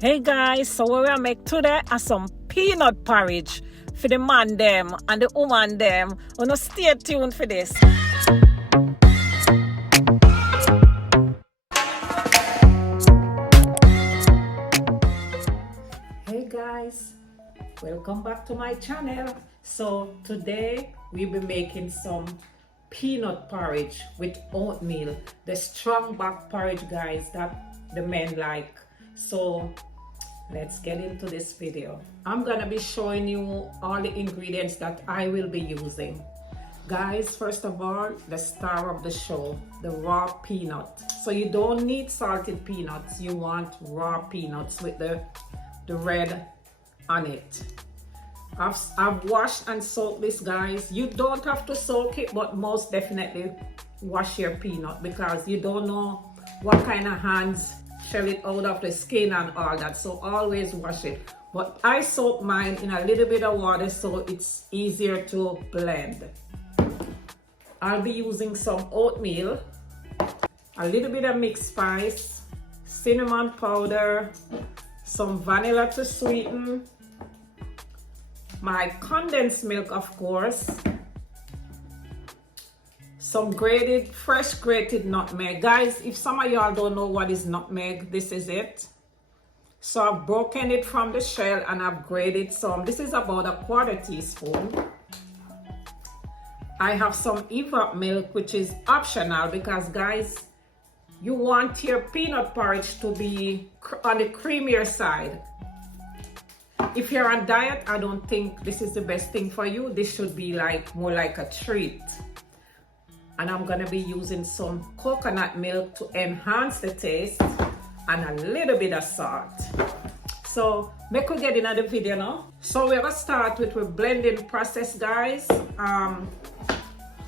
Hey guys, so what we make today are some peanut porridge for the man them and the woman them. Wanna stay tuned for this. Hey guys, welcome back to my channel. So today we'll be making some peanut porridge with oatmeal, the strong back porridge guys that the men like. So let's get into this video. I'm gonna be showing you all the ingredients that I will be using. Guys, first of all, the star of the show, the raw peanut. So you don't need salted peanuts, you want raw peanuts with the red on it. I've washed and soaked this, guys. You don't have to soak it, but most definitely wash your peanut because you don't know what kind of hands shell it out of the skin and all that, so always wash it. But I soak mine in a little bit of water so it's easier to blend. I'll be using some oatmeal, a little bit of mixed spice, cinnamon powder, some vanilla to sweeten, my condensed milk, of course, some fresh grated nutmeg. Guys, if some of y'all don't know what is nutmeg, this is it. So I've broken it from the shell and I've grated some. This is about a 1/4 teaspoon. I have some evap milk, which is optional because, guys, you want your peanut porridge to be on the creamier side. If you're on diet, I don't think this is the best thing for you. This should be more like a treat. And I'm gonna be using some coconut milk to enhance the taste and a little bit of salt. So make we get into the video now. So we're gonna start with the blending process, guys.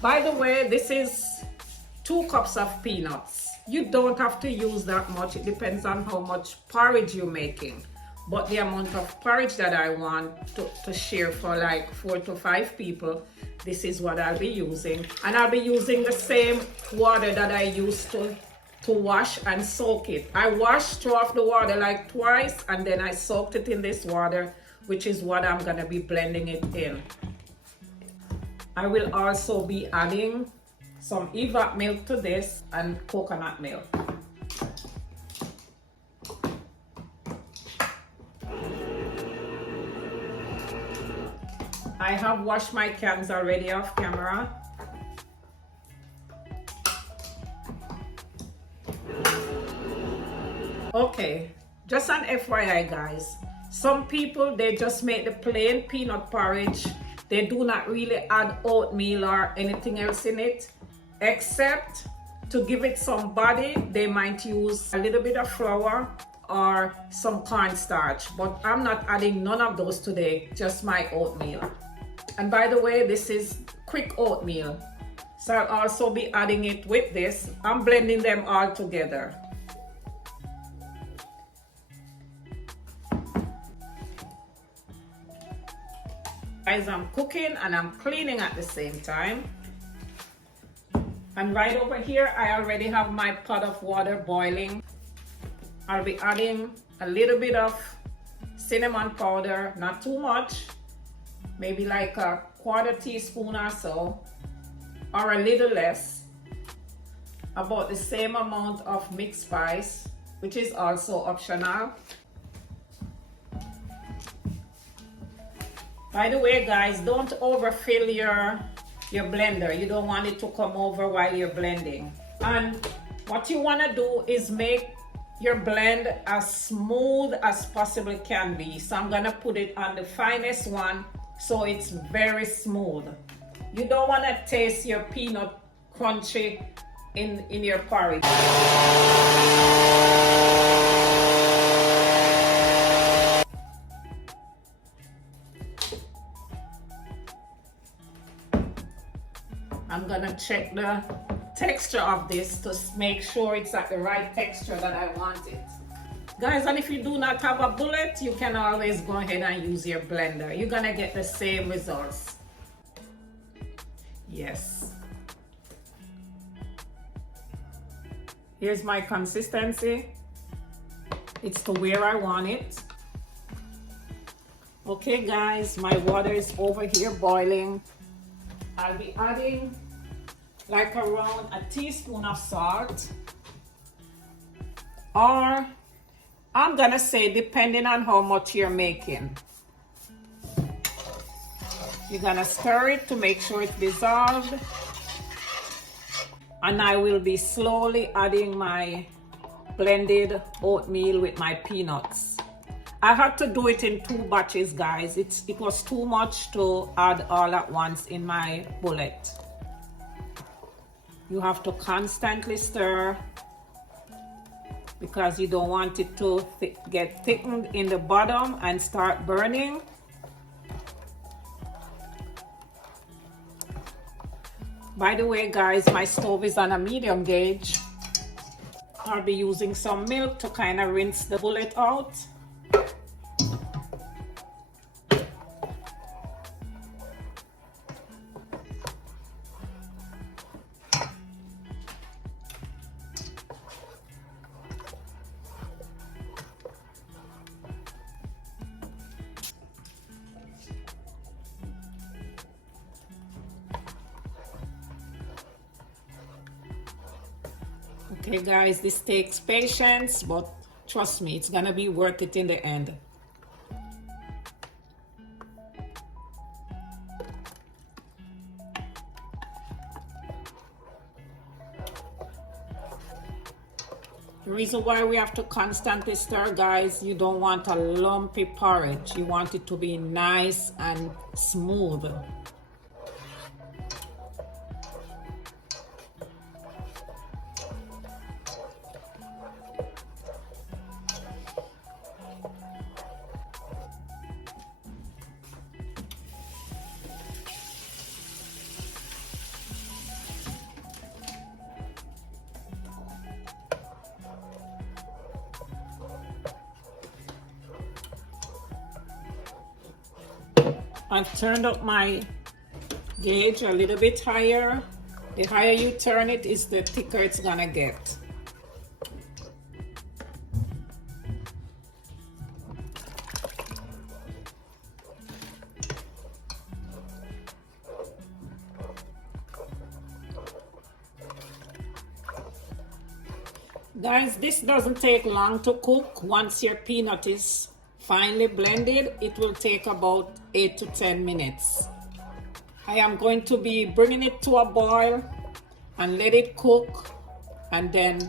By the way, this is 2 cups of peanuts. You don't have to use that much. It depends on how much porridge you're making. But the amount of porridge that I want to share for like 4 to 5 people, this is what I'll be using. And I'll be using the same water that I used to wash and soak it. I threw off the water like twice and then I soaked it in this water, which is what I'm gonna be blending it in. I will also be adding some evap milk to this and coconut milk. I have washed my cans already off camera. Okay, just an FYI, guys. Some people, they just make the plain peanut porridge. They do not really add oatmeal or anything else in it, except to give it some body, they might use a little bit of flour or some cornstarch. But I'm not adding none of those today, just my oatmeal. And by the way, this is quick oatmeal. So I'll also be adding it with this. I'm blending them all together. Guys, I'm cooking and I'm cleaning at the same time. And right over here, I already have my pot of water boiling. I'll be adding a little bit of cinnamon powder, not too much. Maybe like a 1/4 teaspoon or so, or a little less. About the same amount of mixed spice, which is also optional. By the way, guys, don't overfill your blender. You don't want it to come over while you're blending. And what you want to do is make your blend as smooth as possible can be. So I'm gonna put it on the finest one so it's very smooth. You don't want to taste your peanut crunchy in your porridge. I'm gonna check the texture of this to make sure it's at the right texture that I want it. Guys, and if you do not have a bullet, you can always go ahead and use your blender. You're gonna get the same results. Yes. Here's my consistency. It's to where I want it. Okay guys, my water is over here boiling. I'll be adding like around a teaspoon of salt, or I'm gonna say depending on how much you're making. You're gonna stir it to make sure it's dissolved, and I will be slowly adding my blended oatmeal with my peanuts. I had to do it in 2 batches, guys. It was too much to add all at once in my bullet. You have to constantly stir because you don't want it to get thickened in the bottom and start burning. By the way, guys, my stove is on a medium gauge. I'll be using some milk to kind of rinse the bullet out. Okay guys, this takes patience, but trust me, it's gonna be worth it in the end. The reason why we have to constantly stir, guys, you don't want a lumpy porridge. You want it to be nice and smooth. I've turned up my gauge a little bit higher. The higher you turn it, is the thicker it's gonna get. Guys, this doesn't take long to cook. Once your peanut is finely blended, it will take about 8 to 10 minutes. I am going to be bringing it to a boil and let it cook, and then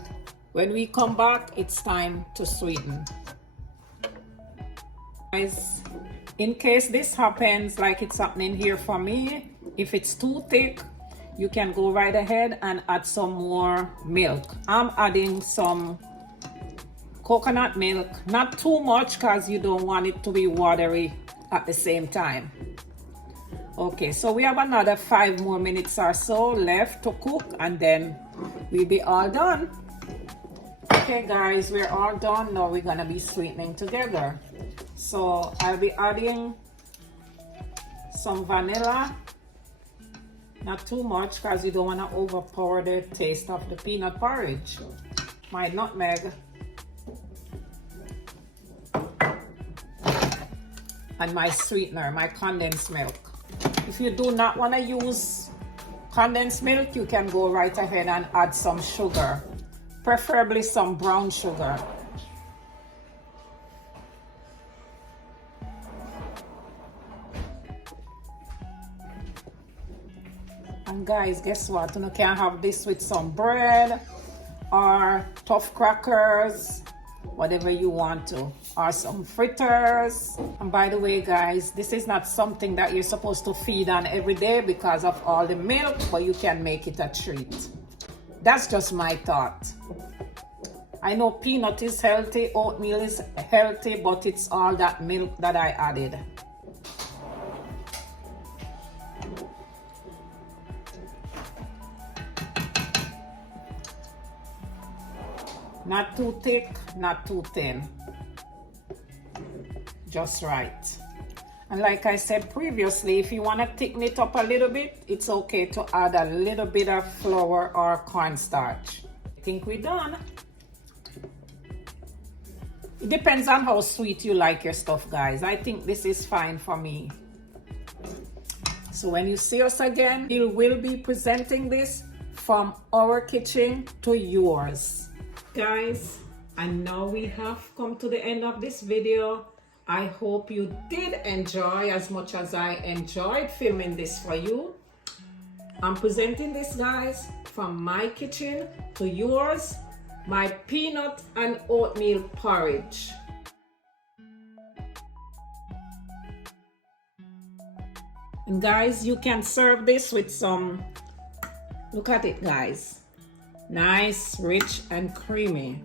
when we come back, it's time to sweeten. Guys, in case this happens like it's happening here for me, if it's too thick, you can go right ahead and add some more milk. I'm adding some coconut milk, not too much because you don't want it to be watery at the same time. Okay, so we have another 5 more minutes or so left to cook, and then we'll be all done. Okay guys, we're all done. Now we're gonna be sweetening together. So I'll be adding some vanilla, not too much because you don't want to overpower the taste of the peanut porridge. My nutmeg, and my sweetener, my condensed milk. If you do not want to use condensed milk, you can go right ahead and add some sugar, preferably some brown sugar. And guys, guess what? You can have this with some bread or tough crackers, whatever you want to, or some fritters. And by the way guys, this is not something that you're supposed to feed on every day because of all the milk, but you can make it a treat. That's just my thought. I know peanut is healthy, oatmeal is healthy, but it's all that milk that I added. Not too thick, not too thin. Just right. And like I said previously, if you want to thicken it up a little bit, it's okay to add a little bit of flour or cornstarch. I think we're done. It depends on how sweet you like your stuff, guys. I think this is fine for me. So when you see us again, we will be presenting this from our kitchen to yours. Guys, and now we have come to the end of this video. I hope you did enjoy as much as I enjoyed filming this for you. I'm presenting this, guys, from my kitchen to yours, my peanut and oatmeal porridge. And guys, you can serve this with some, look at it, guys, nice, rich and creamy.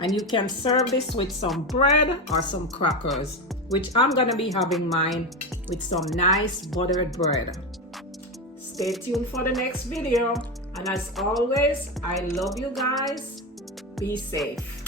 And you can serve this with some bread or some crackers, which I'm gonna be having mine with some nice buttered bread. Stay tuned for the next video, and as always, I love you guys. Be safe.